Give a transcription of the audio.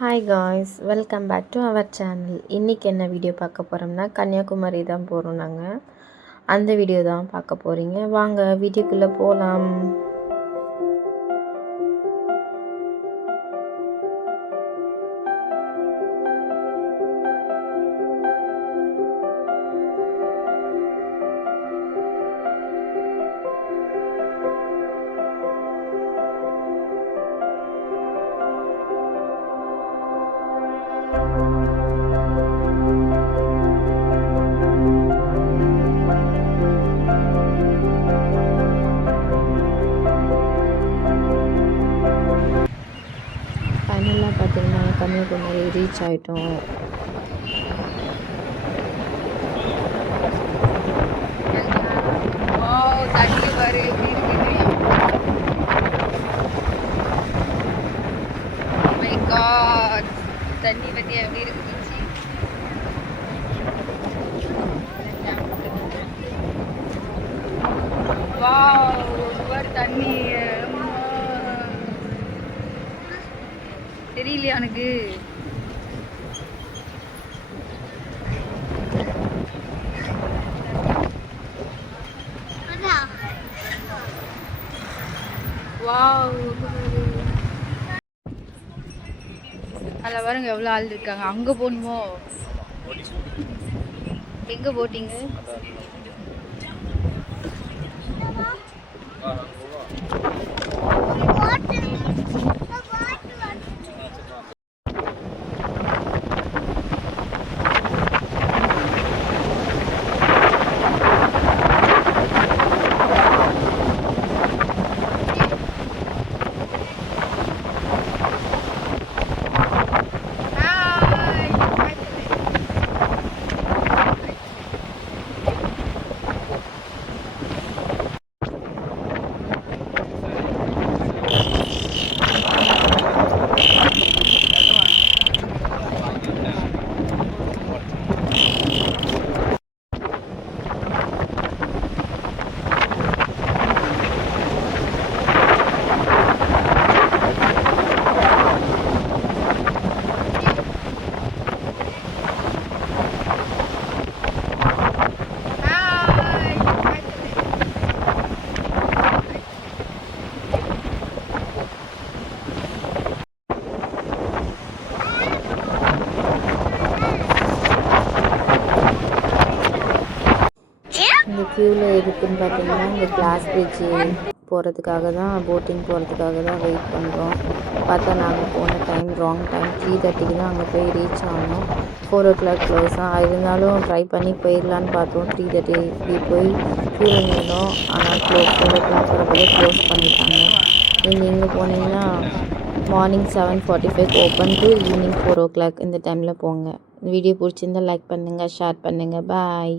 Hi guys, welcome back to our channel. இன்றைக்கி என்ன video பார்க்க போகிறோம்னா கன்னியாகுமரி தான் போகிறோம். நாங்கள் அந்த வீடியோ தான் பார்க்க போகிறீங்க. வாங்க வீடியோக்குள்ளே போகலாம். ஃபைனலாக பார்த்தீங்கன்னா கன்னியாகுமரி ரீச் ஆகிட்டோம். தண்ணி பற்றி எப்படி இருக்கு பீச்சு? வாவ், தண்ணி தெரியலையா எனக்கு? வாவ், அதில் பாருங்க எவ்வளோ ஆள் இருக்காங்க. அங்கே போகணுமோ? எங்கே போட்டிங்க? இந்த க்யூவில் எதுக்குன்னு பார்த்தீங்கன்னா இந்த கிளாஸ் பிரிட்ஜ் போகிறதுக்காக தான், போட்டிங் போகிறதுக்காக தான் வெயிட் பண்ணுறோம். பார்த்தா நாங்கள் போன டைம் ராங் டைம். 3:30க்கு தான் அங்கே போய் ரீச் ஆகணும். 4 o'clock க்ளோஸ் தான். இருந்தாலும் ட்ரை பண்ணி போயிடலான்னு பார்த்தோம். 3:30 போய் க்யூவில் நின்றோம். ஆனால் 4 o'clock வரப்போதே க்ளோஸ் பண்ணிட்டாங்க. நீங்கள் இங்கே போனீங்கன்னா morning 7:45 open to evening 4 o'clock இந்த டைமில் போங்க. வீடியோ பிடிச்சிருந்தால் லைக் பண்ணுங்கள், ஷேர் பண்ணுங்கள். பாய்.